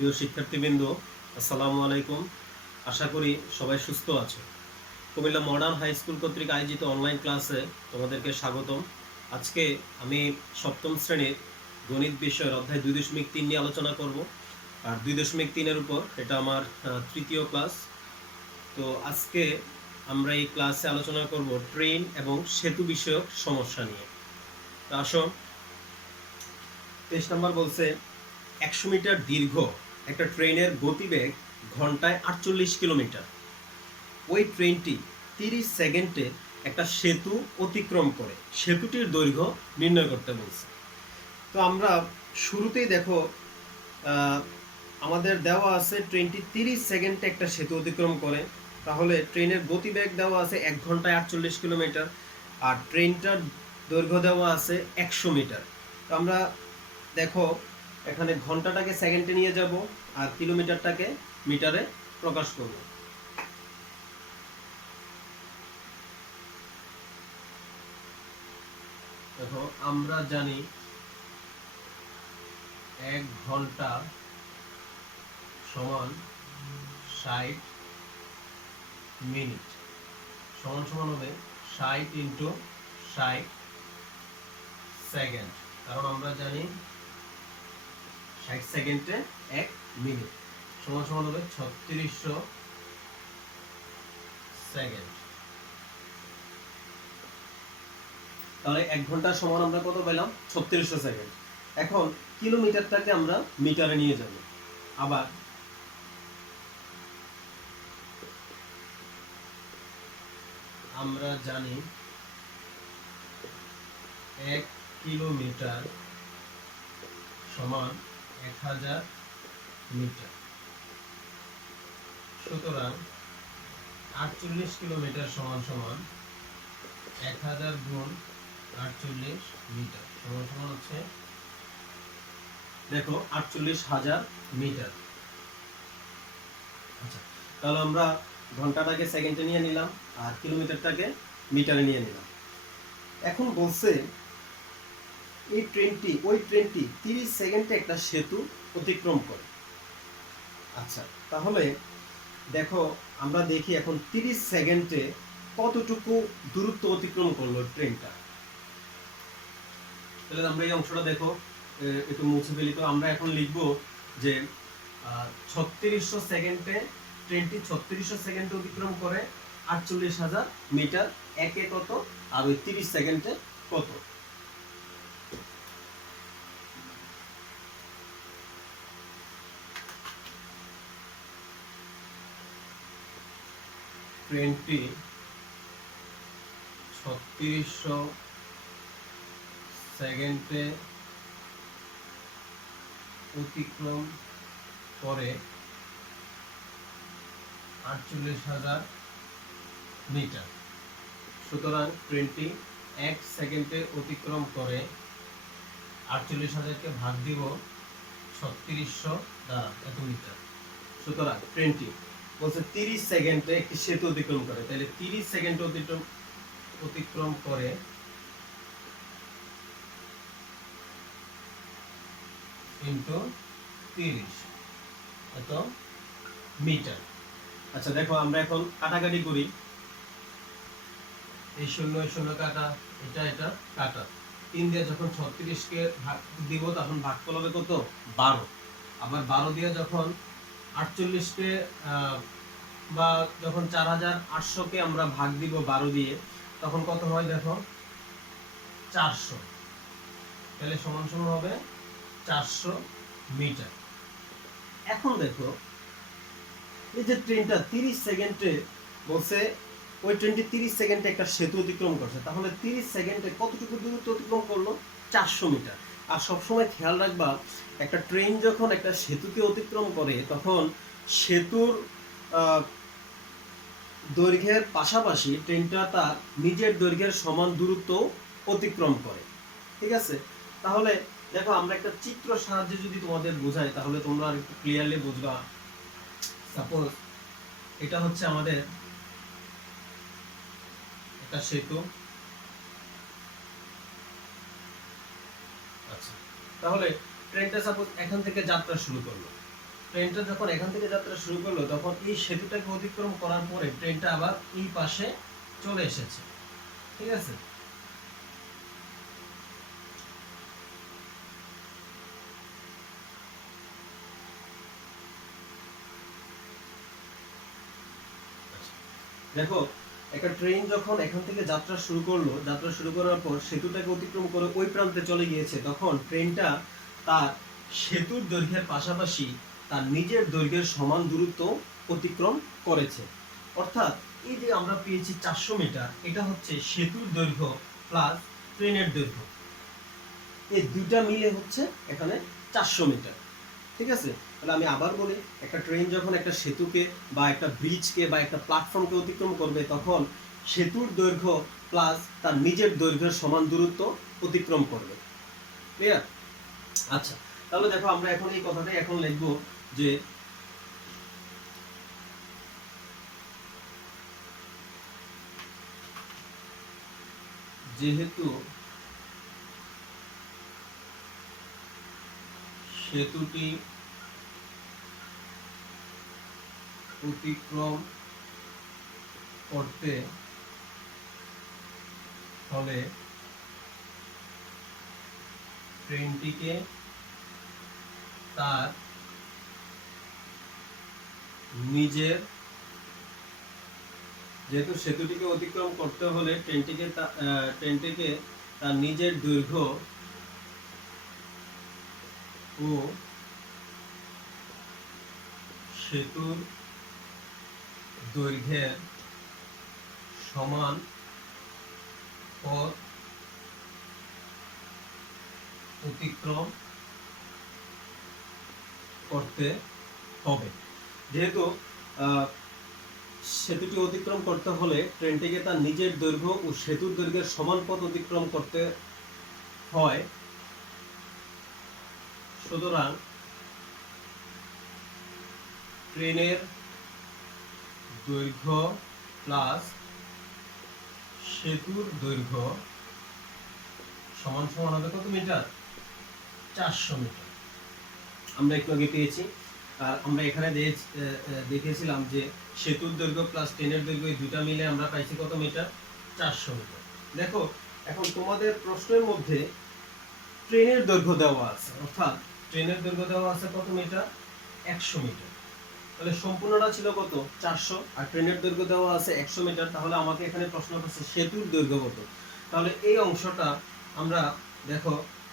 প্রিয় শিক্ষার্থীবৃন্দ, আসসালামু আলাইকুম। আশা করি সবাই সুস্থ আছো। কুমিল্লা মডার্ন হাই স্কুল কর্তৃক আয়োজিত অনলাইন ক্লাসে তোমাদেরকে স্বাগতম। আজকে আমি সপ্তম শ্রেণীর গণিত বিষয়ের অধ্যায় 2.3 নিয়ে আলোচনা করব। আর 2.3-এর উপর এটা আমার তৃতীয় ক্লাস। তো আজকে আমরা এই ক্লাসে আলোচনা করব ট্রেন এবং সেতু বিষয়ক সমস্যা নিয়ে। তো আসো, 23 নম্বর বলছে 100 মিটার দীর্ঘ একটা ট্রেনের গতিবেগ ঘন্টায় 48 কিলোমিটার। ওই ট্রেনটি 30 সেকেন্ডে একটা সেতু অতিক্রম করে। সেতুটির দৈর্ঘ্য নির্ণয় করতে বলছে। তো আমরা শুরুতেই দেখো, আমাদের দেওয়া আছে ট্রেনটি 30 সেকেন্ডে একটা সেতু অতিক্রম করে। তাহলে ট্রেনের গতিবেগ দেওয়া আছে 1 ঘন্টায় 48 কিলোমিটার, আর ট্রেনটার দৈর্ঘ্য দেওয়া আছে 100 মিটার। তো আমরা দেখো এখানে ঘন্টাটাকে সেকেন্ডে নিয়ে যাব আর কিলোমিটারটাকে মিটারে প্রকাশ করব। দেখো, আমরা জানি 1 ঘন্টা সমান 60 মিনিট, সমান সমান হবে 60 ইন্টু 60 সেকেন্ড। কারণ আমরা জানি 60 সেকেন্ডে 1 মিনিট, সমান সমান হবে 3600 সেকেন্ড। তাহলে 1 ঘন্টা সমান আমরা কত পেলাম? 3600 সেকেন্ড। এখন কিলোমিটারটাকে আমরা মিটারে নিয়ে যাব। আবার আমরা জানি 1 কিলোমিটার সমান 1000 মিটার। সুতরাং 48 কিলোমিটার সমান সমান 1000 গুণ 48 মিটার, সমান সমান হচ্ছে দেখো 48,000 মিটার। আচ্ছা, তাহলে আমরা ঘন্টাটাকে সেকেন্ডে নিয়ে নিলাম আর কিলোমিটারটাকে মিটারে নিয়ে নিলাম। এখন বলছে ওই ট্রেনটি 30 সেকেন্ডে একটা সেতু অতিক্রম করে। আচ্ছা, তাহলে দেখো আমরা দেখি এখন 30 সেকেন্ডে কতটুকু দূরত্ব অতিক্রম করলো ট্রেনটা। তাহলে আমরা এই অংশটা দেখো একটু মুছে ফেলি। তো আমরা এখন লিখব যে 3600 সেকেন্ডে ট্রেনটি 3600 সেকেন্ডে অতিক্রম করে 48,000 মিটার। একে কত আর ওই 30 সেকেন্ডে কত? ট্রেনটি 3600 সেকেন্ডে অতিক্রম করে 48,000 মিটার। সুতরাং ট্রেনটি 1 সেকেন্ডে অতিক্রম করে 48,000কে ভাগ দিব 3600 দ্বারা, এত মিটার। সুতরাং ট্রেনটি বলছে 30 সেকেন্ডে একটি সেতু অতিক্রম করে। তাহলে 30 সেকেন্ডে অতিক্রম করে ইন্টু 30 এত মিটার। আচ্ছা দেখো, আমরা এখন কাটাকাটি করি। এই শূন্য কাটা, এটা কাটা। 3 দিয়ে যখন 36কে ভাগ দিব তখন ভাগফল হবে কত? 12। আবার 12 দিয়ে যখন 48কে বা যখন 4800কে আমরা ভাগ দিব 12 দিয়ে, তখন কত হয় দেখো? 400। তাহলে সমান সমান হবে 400 মিটার। এখন দেখো এই যে ট্রেনটা 30 সেকেন্ডে বলছে ওই ট্রেনটি 30 সেকেন্ডে একটা সেতু অতিক্রম করছে। তাহলে 30 সেকেন্ডে কতটুকু দূরত্ব অতিক্রম করলো? 400 মিটার। আর সবসময় খেয়াল রাখবা, একটা ট্রেন যখন একটা সেতুকে অতিক্রম করে তখন সেতুর দৈর্ঘ্যের পাশাপাশি ট্রেনটা তার নিজের দৈর্ঘ্যের সমান দূরত্ব অতিক্রম করে। ঠিক আছে? তাহলে দেখো, আমরা একটা চিত্র সাহায্যে যদি তোমাদের বোঝাই তাহলে তোমরা আর একটু ক্লিয়ারলি বুঝবা। সাপোজ এটা হচ্ছে আমাদের একটা সেতু। আচ্ছা, তাহলে ট্রেনটা সাপোজ এখান থেকে যাত্রা শুরু করলো। ট্রেনটা যখন এখান থেকে যাত্রা শুরু করলো তখন এই সেতুটাকে অতিক্রম করার পরে ট্রেনটা আবার এই পাশে চলে এসেছে, ঠিক আছে। দেখো একটা ট্রেন যখন এখান থেকে যাত্রা শুরু করলো, যাত্রা শুরু করার পর সেতুটাকে অতিক্রম করে ওই প্রান্তে চলে গিয়েছে, তখন ট্রেনটা তার সেতুর দৈর্ঘ্যের পাশাপাশি তার নিজের দৈর্ঘ্যের সমান দূরত্ব অতিক্রম করেছে। অর্থাৎ এই যে আমরা পেয়েছি 400 মিটার, এটা হচ্ছে সেতুর দৈর্ঘ্য প্লাস ট্রেনের দৈর্ঘ্য, এই দুইটা মিলে হচ্ছে এখানে 400 মিটার, ঠিক আছে। তাহলে আমি আবার বলি, একটা ট্রেন যখন একটা সেতুকে বা একটা ব্রিজকে বা একটা প্ল্যাটফর্মকে অতিক্রম করবে তখন সেতুর দৈর্ঘ্য প্লাস তার নিজের দৈর্ঘ্যের সমান দূরত্ব অতিক্রম করবে। ক্লিয়ার? আচ্ছা, তাহলে দেখো আমরা এখন এই কথাটাই এখন লিখব যে যেহেতু সেতুটি অতিক্রম করতে হলে ট্রেনটিকে তার নিজের, যেহেতু সেতুটিকে অতিক্রম করতে হলে ট্রেনটিকে তার নিজের দৈর্ঘ্য ও সেতুর দৈর্ঘ্যের সমান পথ অতিক্রম করতে হবে। যেহেতু সেতুটি অতিক্রম করতে হলে ট্রেনটিকে তার নিজের দৈর্ঘ্য ও সেতুর দৈর্ঘ্যের সমান পথ অতিক্রম করতে হয়, সুতরাং ট্রেনের দৈর্ঘ্য প্লাস সেতুর দৈর্ঘ্য সমান সমান হবে কত মিটার? 400 মিটার। আমরা একটু আগে পেয়েছি, আর আমরা এখানে দেখেছিলাম যে সেতুর দৈর্ঘ্য প্লাস ট্রেনের দৈর্ঘ্য এই দুইটা মিলে আমরা পাইছি কত মিটার? 400 মিটার। দেখো এখন তোমাদের প্রশ্নের মধ্যে ট্রেনের দৈর্ঘ্য দেওয়া আছে, অর্থাৎ ট্রেনের দৈর্ঘ্য দেওয়া আছে কত মিটার? 100 মিটার। তাহলে সম্পূর্ণটা ছিল কত? 400, আর ট্রেনের দৈর্ঘ্য দেওয়া আছে 100 মিটার। তাহলে আমাকে এখানে প্রশ্ন করছে সেতুর দৈর্ঘ্য কত। তাহলে এই অংশটা আমরা দেখো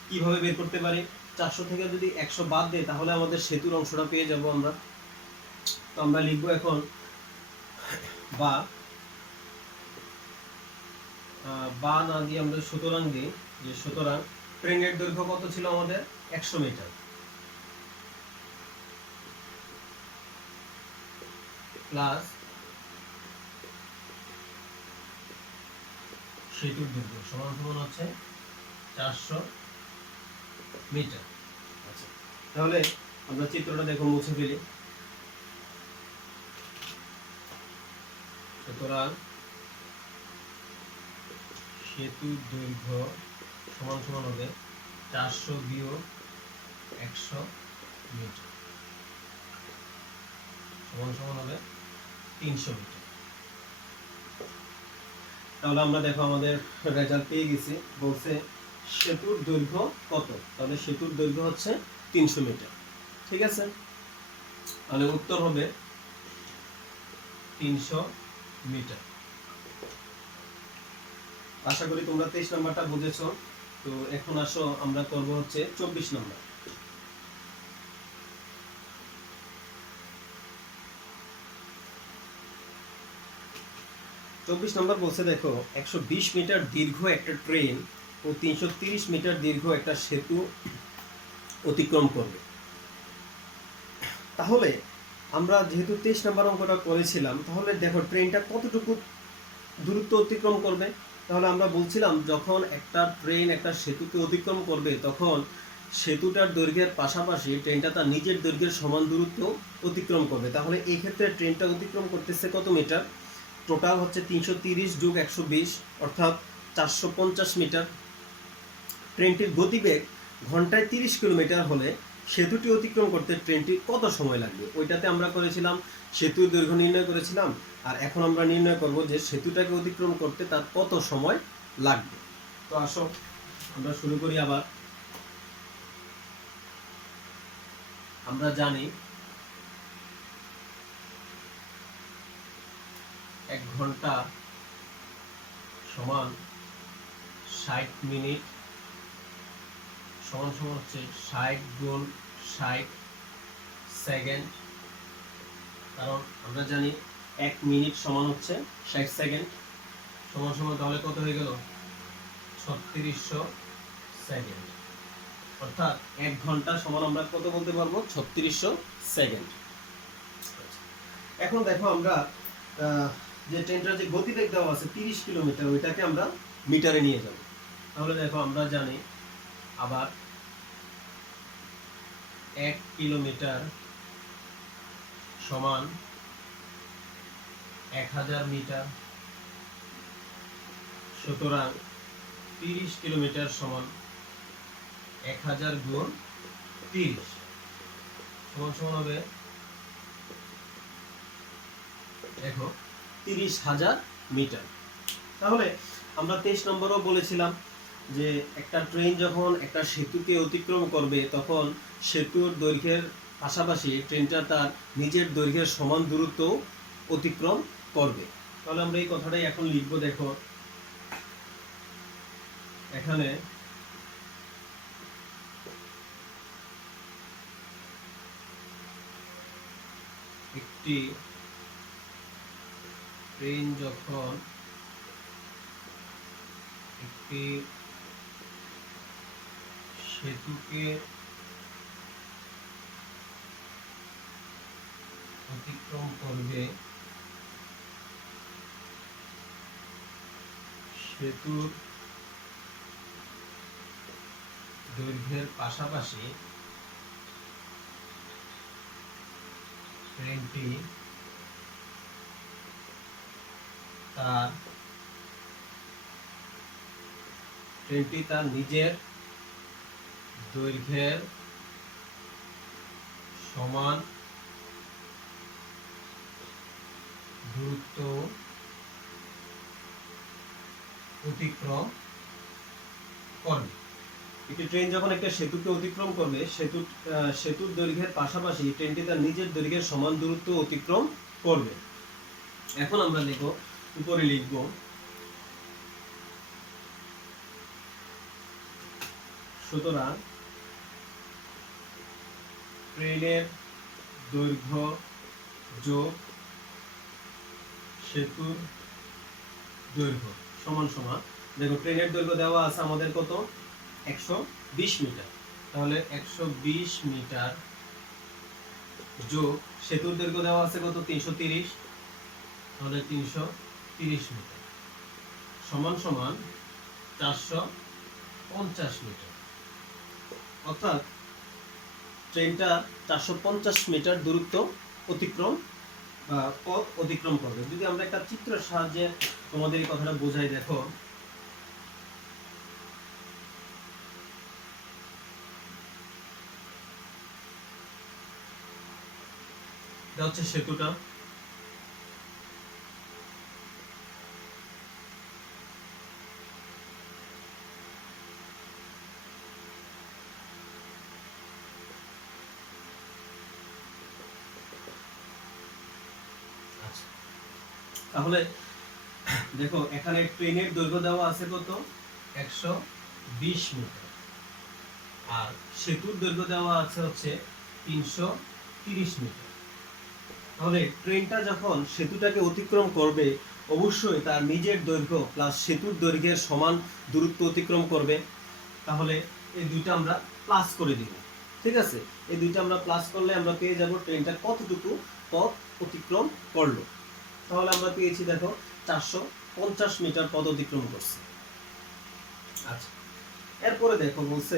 কিভাবে বের করতে পারি। 400 থেকে যদি 100 বাদ দেয় তাহলে আমাদের সেতুর অংশটা পেয়ে যাব আমরা। তো আমরা লিখবো এখন বা না দিয়ে আমরা সুতরাং দিই, যে সুতরাং ট্রেনের দৈর্ঘ্য কত ছিল আমাদের? 100 মিটার প্লাস সেতুর দৈর্ঘ্য সমান সমান হচ্ছে 400 মিটার। আচ্ছা, তাহলে আমরা চিত্রটা দেখো মুছে ফেলি। সুতরাং সেতুর দৈর্ঘ্য সমান সমান হবে 400 বিয়োগ 100 মিটার সমান সমান হবে 300 মিটার। তাহলে আমরা দেখো আমাদের রেজাল্ট পেয়ে গেছি, বলছে সেতুর দৈর্ঘ্য কত। তাহলে সেতুর দৈর্ঘ্য হচ্ছে 300 মিটার, ঠিক আছে। তাহলে উত্তর হবে 300 মিটার। আশা করি তোমরা 23 নম্বরটা বুঝেছো। তো এখন আসো আমরা করব হচ্ছে 24 নম্বর। 24 নম্বর বলছে দেখো 120 মিটার দীর্ঘ একটা ট্রেন ও 330 মিটার দীর্ঘ একটা সেতু অতিক্রম করবে। তাহলে আমরা যেহেতু 23 নম্বর অঙ্কটা করেছিলাম, তাহলে দেখো ট্রেনটা কতটুকু দূরত্ব অতিক্রম করবে। তাহলে আমরা বলছিলাম যখন একটা ট্রেন একটা সেতুকে অতিক্রম করবে তখন সেতুটার দৈর্ঘ্যের পাশাপাশি ট্রেনটা তার নিজের দৈর্ঘ্যের সমান দূরত্ব অতিক্রম করবে। তাহলে এই ক্ষেত্রে ট্রেনটা অতিক্রম করতেছে কত মিটার? টোটাল হচ্ছে 330 যোগ 120 অর্থাৎ 450 মিটার। ট্রেনটির গতিবেগ ঘন্টায় 30 কিলোমিটার হলে সেতুটি অতিক্রম করতে ট্রেনটি কত সময় লাগবে? ওইটাতে আমরা করেছিলাম সেতুর দৈর্ঘ্য নির্ণয় করেছিলাম, আর এখন আমরা নির্ণয় করব যে সেতুটাকে অতিক্রম করতে তার কত সময় লাগবে। তো আসো আমরা শুরু করি আবার। আমরা জানি 1 ঘন্টা সমান 60 মিনিট সমান সমান হচ্ছে 60 গুণ 60 সেকেন্ড, কারণ আমরা জানি 1 মিনিট সমান হচ্ছে 60 সেকেন্ড, সমান সমান তাহলে কত হয়ে গেল? 3600 সেকেন্ড। অর্থাৎ 1 ঘন্টা সমান আমরা কত বলতে পারবো? 3600 সেকেন্ড। এখন দেখো আমরা যে ট্রেনটার যে গতিবেগ দেওয়া আছে 30 কিলোমিটার, ওইটাকে আমরা মিটারে নিয়ে যাব। তাহলে দেখো আমরা জানি আবার 1 কিলোমিটার সমান 1000 মিটার, সুতরাং 30 কিলোমিটার সমান 1000 গুণ 30 সমান সমান হবে দেখো 30,000 মিটার। তাহলে আমরা 23 নম্বরও বলেছিলাম যে একটা ট্রেন যখন একটা সেতুকে অতিক্রম করবে তখন সেতুর দৈর্ঘ্যের পাশাপাশি ট্রেনটা তার নিজের দৈর্ঘ্যের সমান দূরত্ব অতিক্রম করবে। তাহলে আমরা এই কথাটাই এখন লিখব। দেখো এখানে একটি ট্রেন যখন একটি সেতুকে অতিক্রম করবে সেতুর দৈর্ঘ্যের পাশাপাশি ট্রেনটি তার নিজের দৈর্ঘ্যের সমান দূরত্ব অতিক্রম করবে। একটি ট্রেন যখন একটা সেতুকে অতিক্রম করবে সেতুর দৈর্ঘ্যের পাশাপাশি ট্রেনটি তার নিজের দৈর্ঘ্যের সমান দূরত্ব অতিক্রম করবে। এখন আমরা দেখো উপরে লিখব সুতরাং ট্রেনের দৈর্ঘ্য যোগ সেতুর দৈর্ঘ্য সমান সমান, দেখো ট্রেনের দৈর্ঘ্য দেওয়া আছে আমাদের কত? 120 মিটার। তাহলে 120 মিটার যোগ সেতুর দৈর্ঘ্য দেওয়া আছে কত? 330। তাহলে 330 মিটার সমান সমান 450 মিটার। অর্থাৎ ট্রেনটা 450 মিটার দূরত্ব অতিক্রম পথ অতিক্রম করবে। যদি আমরা একটা চিত্রের সাহায্যে তোমাদের এই কথাটা বোঝাই, দেখো এটা হচ্ছে সেতুটা। তাহলে দেখো এখানে ট্রেনের দৈর্ঘ্য দেওয়া আছে কত? 120 মিটার, আর সেতুর দৈর্ঘ্য দেওয়া আছে হচ্ছে 330 মিটার। তাহলে ট্রেনটা যখন সেতুটাকে অতিক্রম করবে অবশ্যই তার নিজের দৈর্ঘ্য প্লাস সেতুর দৈর্ঘ্যের সমান দূরত্ব অতিক্রম করবে। তাহলে এই দুইটা আমরা প্লাস করে দিব, ঠিক আছে? এই দুইটা আমরা প্লাস করলে আমরা পেয়ে যাব ট্রেনটা কতটুকু পথ অতিক্রম করলো। তাহলে আমরা পেয়েছি দেখো 450 মিটার পথ অতিক্রম করছে। আচ্ছা, এরপরে দেখো বলছে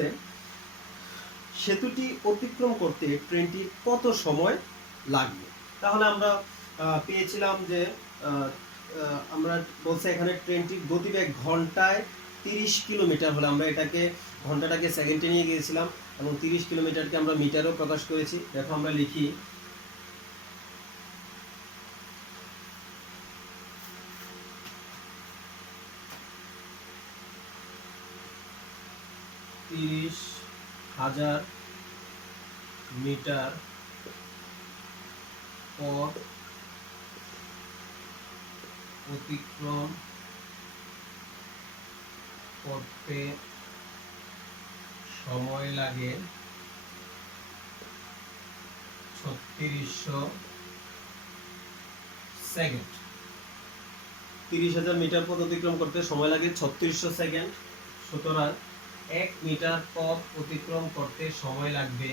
সেতুটি অতিক্রম করতে ট্রেনটির কত সময় লাগবে। তাহলে আমরা পেয়েছিলাম যে আমরা বলছে এখানে ট্রেনটির গতিবেগ ঘন্টায় 30 কিলোমিটার হলে, আমরা এটাকে ঘন্টাটাকে সেকেন্ডে নিয়ে গিয়েছিলাম এবং 30 কিলোমিটারকে আমরা মিটারেও প্রকাশ করেছি। দেখো আমরা লিখি 30,000 মিটার পথ অতিক্রম করতে সময় লাগে 3600 সেকেন্ড। 30,000 মিটার পথ অতিক্রম করতে সময় লাগে 3600 সেকেন্ড। সুতরাং 1 মিটার পথ অতিক্রম করতে সময় লাগবে,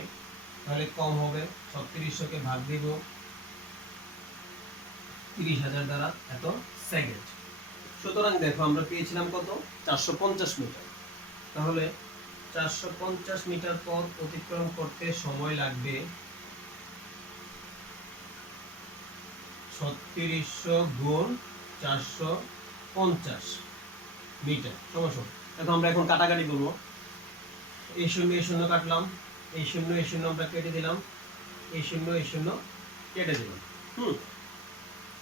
তাহলে কম হবে, 3600-কে ভাগ দিব 30,000 দ্বারা, এত সেকেন্ড। সুতরাং দেখো আমরা পেয়েছিলাম কত, 450 মিটার। তাহলে 450 মিটার পথ অতিক্রম করতে সময় লাগবে 3600 গুণ 450 মিটার সমান। দেখো আমরা এখন কাটাকাটি করবো। এই শূন্য কাটলাম, এই শূন্য আমরা কেটে দিলাম, এই শূন্য কেটে দিলাম।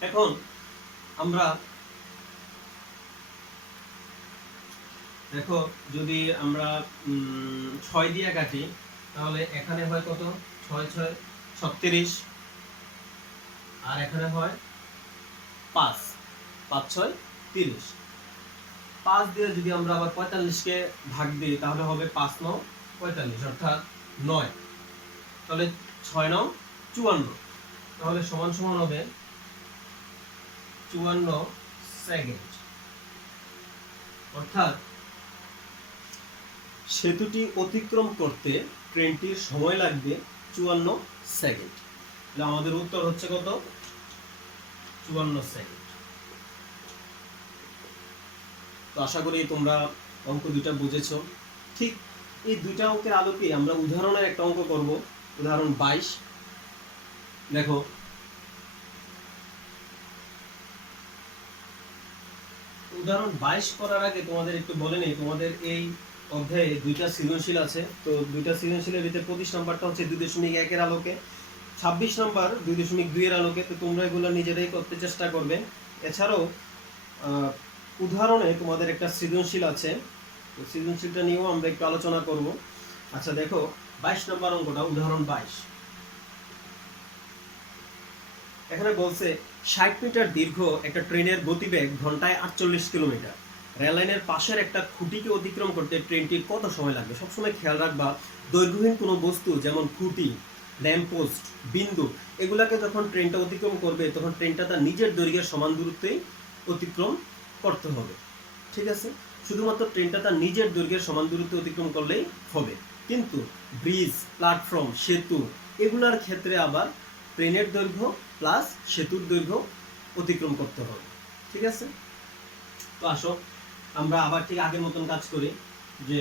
এখন আমরা দেখো যদি আমরা 6 দিয়ে কাটি, তাহলে এখানে হয় কত, 6 6 36, আর এখানে হয় 5 5 6 30। 5 দিয়ে যদি আমরা আবার 45-কে ভাগ দিই, তাহলে হবে 5 9 45, অর্থাৎ 9। তাহলে 6 9 54, তাহলে সমান সমান হবে 54 সেকেন্ড। অর্থাৎ সেতুটি অতিক্রম করতে ট্রেনটির সময় লাগবে 54 সেকেন্ড। তাহলে আমাদের উত্তর হচ্ছে কত, 54 সেকেন্ড। তো আশা করি তোমরা অঙ্ক দুটা বুঝেছো। ঠিক এই দুইটা অঙ্কের আলোকে আমরা উদাহরণের একটা অঙ্ক করব, উদাহরণ 22। দেখো উদাহরণ 22 করার আগে তোমাদের একটু বলে নেই, তোমাদের এই অধ্যায়ে দুইটা সৃজনশীল আছে। তো দুইটা সৃজনশীলের ভিতরে 25 নম্বরটা হচ্ছে 2.1 এর আলোকে, 26 নম্বর 2.2 এর আলোকে। তো তোমরা এগুলো নিজেরাই করতে চেষ্টা করবে। এছাড়াও উদাহরণে তোমাদের একটা সৃজনশীল আছে, তো সৃজনশীলটা নিয়েও আমরা একটু আলোচনা করব। আচ্ছা দেখো 22 নম্বর অঙ্কটা, উদাহরণ 22। এখানে বলছে 60 মিটার দীর্ঘ একটা ট্রেনের গতিবেগ ঘন্টায় 48 কিলোমিটার। রেল লাইনের পাশের একটা খুঁটিকে অতিক্রম করতে ট্রেনটির কত সময় লাগবে? সবসময় খেয়াল রাখবা, দৈর্ঘ্যহীন কোনো বস্তু যেমন খুঁটি, ল্যাম্পপোস্ট, বিন্দু, এগুলাকে যখন ট্রেনটা অতিক্রম করবে, তখন ট্রেনটা তার নিজের দৈর্ঘ্যের সমান দূরত্বেই অতিক্রম করতে হবে। ঠিক আছে, শুধুমাত্র ট্রেনটা তার নিজের দৈর্ঘ্যের সমান দূরত্বে অতিক্রম করলেই হবে। কিন্তু ব্রিজ, প্ল্যাটফর্ম, সেতু, এগুলার ক্ষেত্রে আবার ট্রেনের দৈর্ঘ্য প্লাস সেতুর দৈর্ঘ্য অতিক্রম করতে হবে। ঠিক আছে, তো আসো আমরা আবার ঠিক আগের মতন কাজ করি। যে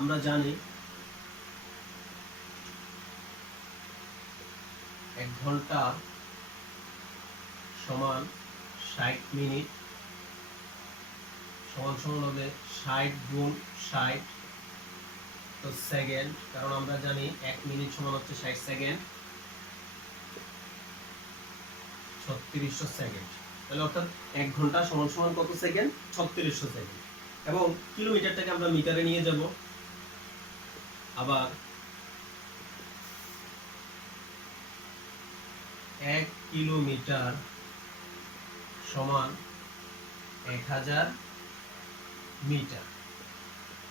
আমরা জানি 1 ঘন্টা সমান 60 মিনিট, সমান সমান হবে 60 গুণ 60 তো সেকেন্ড, কারণ আমরা জানি 1 মিনিট সমান হচ্ছে 60 সেকেন্ড, 3600 সেকেন্ড। তাহলে অর্থাৎ 1 ঘন্টা সমান সমান কত সেকেন্ড, 3600 সেকেন্ড। এবং কিলোমিটারটাকে আমরা মিটারে নিয়ে যাব। আবার 1 কিলোমিটার সমান 1000 মিটার।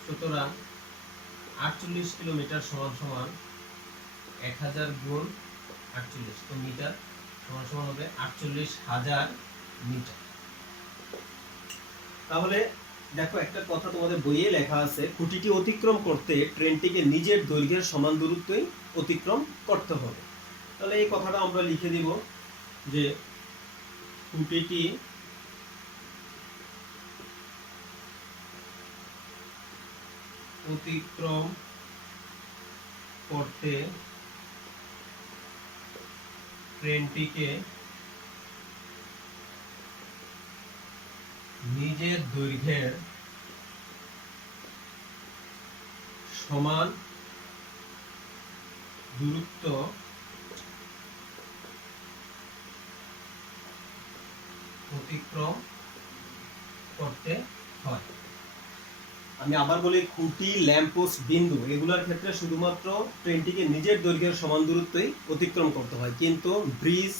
সুতরাং 48 কিলোমিটার সমান সমান 1000 গুণ 48, তো মিটার সমান সমান হবে 48,000 মিটার। তাহলে দেখো একটা কথা তোমাদের বইয়ে লেখা আছে, খুঁটিটি অতিক্রম করতে ট্রেনটিকে নিজের দৈর্ঘ্যের সমান দূরত্বই অতিক্রম করতে হবে। তাহলে এই কথাটা আমরা লিখে দিব যে খুঁটিটি অতিক্রম করতে ট্রেনটিকে নিজের দৈর্ঘ্যের সমান দূরত্ব অতিক্রম করতে হয়। আমি আবার বলি, খুঁটি, ল্যাম্পপোস্ট, বিন্দু এগুলোর ক্ষেত্রে শুধুমাত্র ট্রেনটিকে নিজের দৈর্ঘ্যের সমান দূরত্বই অতিক্রম করতে হয়, কিন্তু ব্রিজ,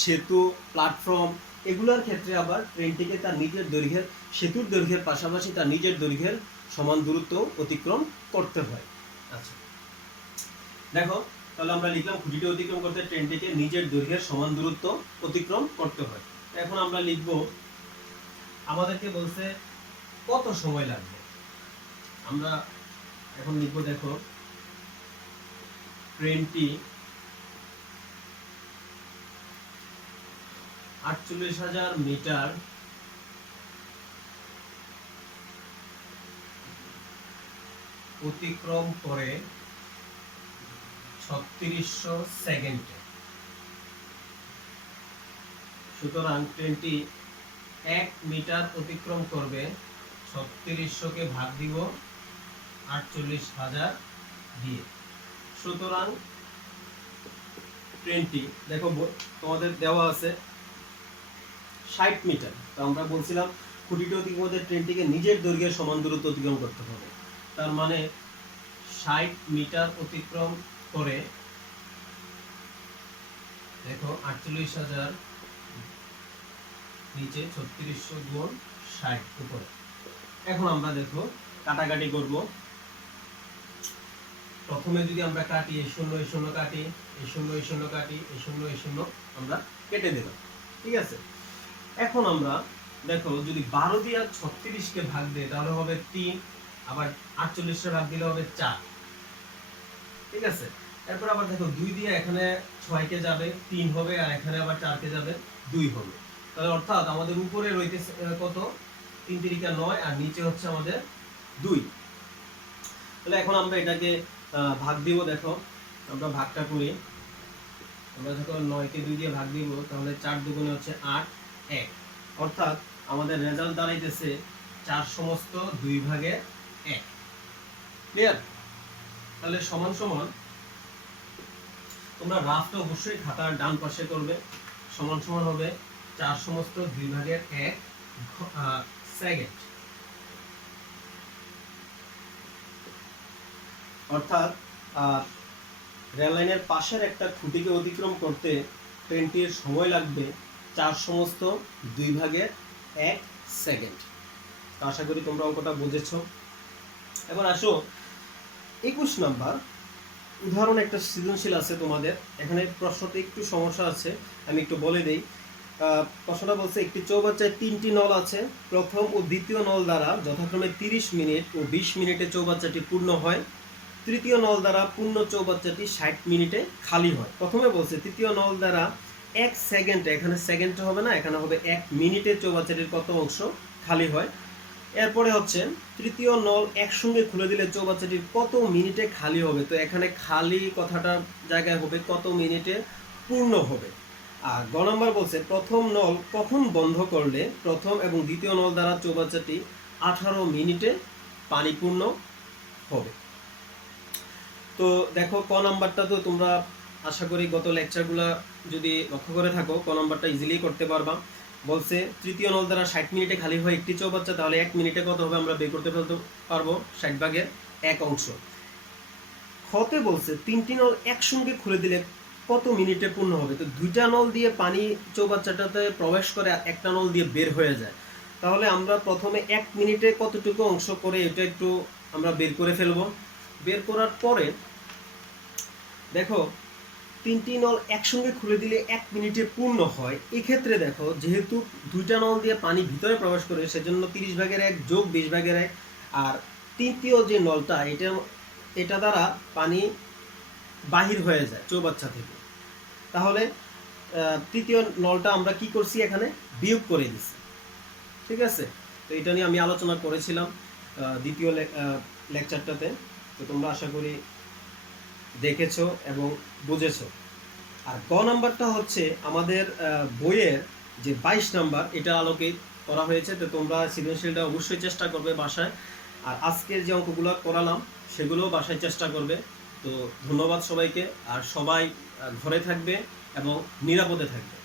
সেতু, প্ল্যাটফর্ম এগুলোর ক্ষেত্রে আবার ট্রেনটিকে তার নিজের দৈর্ঘ্যের, সেতুর দৈর্ঘ্যের পাশাপাশি তার নিজের দৈর্ঘ্যের সমান দূরত্ব অতিক্রম করতে হয়। আচ্ছা দেখো, তাহলে আমরা লিখলাম খুঁটিটি অতিক্রম করতে ট্রেনটিকে নিজের দৈর্ঘ্যের সমান দূরত্ব অতিক্রম করতে হয়। এখন আমরা লিখব, আমাদেরকে বলছে কত সময় লাগবে। আমরা এখন লিখব, দেখো ট্রেনটি 48,000 মিটার অতিক্রম করে 3600 সেকেন্ডে। সুতরাং ট্রেনটি 1 মিটার অতিক্রম করবে, 3600 কে ভাগ দিব 48,000 দিয়ে। সুতরাং ট্রেনটি, দেখো তোমাদের দেওয়া আছে 60 মিটার। তো আমরা বলছিলাম খুঁটিটি অতিক্রম করতে ট্রেনটিকে নিজের দৈর্ঘ্যের সমান দূরত্ব অতিক্রম করতে হবে। তার মানে 60 মিটার অতিক্রম করে, দেখো 48,000 নিচে 3600 গুণ 60 উপরে। এখন আমরা দেখো কাটাকাটি করব। প্রথমে যদি আমরা কাটি, এই শূন্য এই শূন্য কাটি, এই শূন্য এই শূন্য কাটি, এই শূন্য এই শূন্য আমরা কেটে দিলাম, ঠিক আছে। এখন আমরা দেখো যদি 12 দিয়ে 36 কে ভাগ দেই তাহলে হবে 3, আবার 48 কে ভাগ দিলে হবে 4, ঠিক আছে। এরপর আবার দেখো 2 দিয়ে এখানে 6 কে যাবে 3 হবে, আর এখানে আবার 4 কে যাবে 2 হবে। তাহলে অর্থাৎ আমাদের উপরে রইতেছে কত, 3 3 9, আর নিচে হচ্ছে আমাদের 2। তাহলে এখন আমরা এটাকে ভাগ দিব। দেখো আমরা ভাগটা করি। আমরা যখন 9 কে 2 দিয়ে ভাগ দিব তাহলে 4 দুগুণে হচ্ছে 8, 1। অর্থাৎ আমাদের রেজাল্ট দাঁড়াইতেছে 4 সমস্ত 2 ভাগের 1। ক্লিয়ার? তাহলে সমান সমান, তোমরা রাফটা অবশ্যই খাতার ডান পাশে করবে। সমান সমান হবে 4 সমস্ত 2 ভাগের 1 সেকেন্ড। অর্থাৎ রেল লাইনের পাশের একটা খুঁটিকে অতিক্রম করতে ট্রেনটির সময় লাগবে 4 সমস্ত 2 ভাগের 1 সেকেন্ড। আশা করি তোমরা অঙ্কটা বুঝেছো। এবার আসো 21 নাম্বার উদাহরণ, একটা সৃজনশীল আছে তোমাদের। এখানে প্রশ্নতে একটু সমস্যা আছে, আমি একটু বলে দেই। প্রশ্নটা বলছে একটি চৌবাচ্চায় 3টি নল আছে, প্রথম ও দ্বিতীয় নল দ্বারা যথাক্রমে 30 মিনিট ও 20 মিনিটে চৌবাচ্চাটি পূর্ণ হয়, তৃতীয় নল দ্বারা পূর্ণ চৌবাচ্চাটি 60 মিনিটে খালি হয়। প্রথমে বলছে তৃতীয় নল দ্বারা 1 সেকেন্ডে, এখানে সেকেন্ড হবে না, এখানে হবে 1 মিনিটে চৌবাচ্চাটির কত অংশ খালি হয়। এরপরে হচ্ছে তৃতীয় নল একসঙ্গে খুলে দিলে চৌবাচ্চাটির কত মিনিটে খালি হবে। তো এখানে খালি কথাটা জায়গায় হবে কত মিনিটে পূর্ণ হবে। আর গ নম্বর বলছে প্রথম নল কখন বন্ধ করলে প্রথম এবং দ্বিতীয় নল দ্বারা চৌবাচ্চাটি 18 মিনিটে পানি পূর্ণ হবে। তো দেখো ক নাম্বারটা তো তোমরা আশা করি গত লেকচারগুলো যদি লক্ষ্য করে থাকো ক নাম্বারটা ইজিলি করতে পারবা। বলছে তৃতীয় নল দ্বারা 60 মিনিটে খালি হয় একটি চৌবাচ্চা, তাহলে 1 মিনিটে কত হবে আমরা বের করতে পারবো 60 ভাগের 1 অংশ। খতে বলছে 3টি নল একসঙ্গে খুলে দিলে কত মিনিটে পূর্ণ হবে। তো 2টা নল দিয়ে পানি চৌবাচ্চাটাতে প্রবেশ করে, একটা নল দিয়ে বের হয়ে যায়। তাহলে আমরা প্রথমে 1 মিনিটে কতটুকু অংশ করে এটা একটু আমরা বের করে ফেলবো। বের করার পরে দেখো 3টি নল একসঙ্গে খুলে দিলে 1 মিনিটে পূর্ণ হয়। এক্ষেত্রে দেখো যেহেতু 2টা নল দিয়ে পানি ভিতরে প্রবেশ করে সেজন্য 30 ভাগের 1 যোগ 20 ভাগের 1, আর তৃতীয় যে নলটা এটা দ্বারা পানি বাহির হয়ে যায় চৌবাচ্চা থেকে। তাহলে তৃতীয় নলটা আমরা কি করছি এখানে বিয়োগ করে দিচ্ছি, ঠিক আছে। তো এটা নিয়ে আমি আলোচনা করেছিলাম দ্বিতীয় লেকচারটাতে। তো তোমরা আশা করি দেখেছো এবং বুঝেছো। আর গ নাম্বারটা হচ্ছে আমাদের বইয়ের যে 22 নাম্বার, এটা আলোকে করা হয়েছে। তো তোমরা সৃজনশীলটা অবশ্যই চেষ্টা করবে বাসায়। আর আজকের যে অঙ্কগুলো করালাম সেগুলোও বাসায় চেষ্টা করবে। তো ধন্যবাদ সবাইকে। আর সবাই ঘরে থাকবে এবং নিরাপদে থাকবে।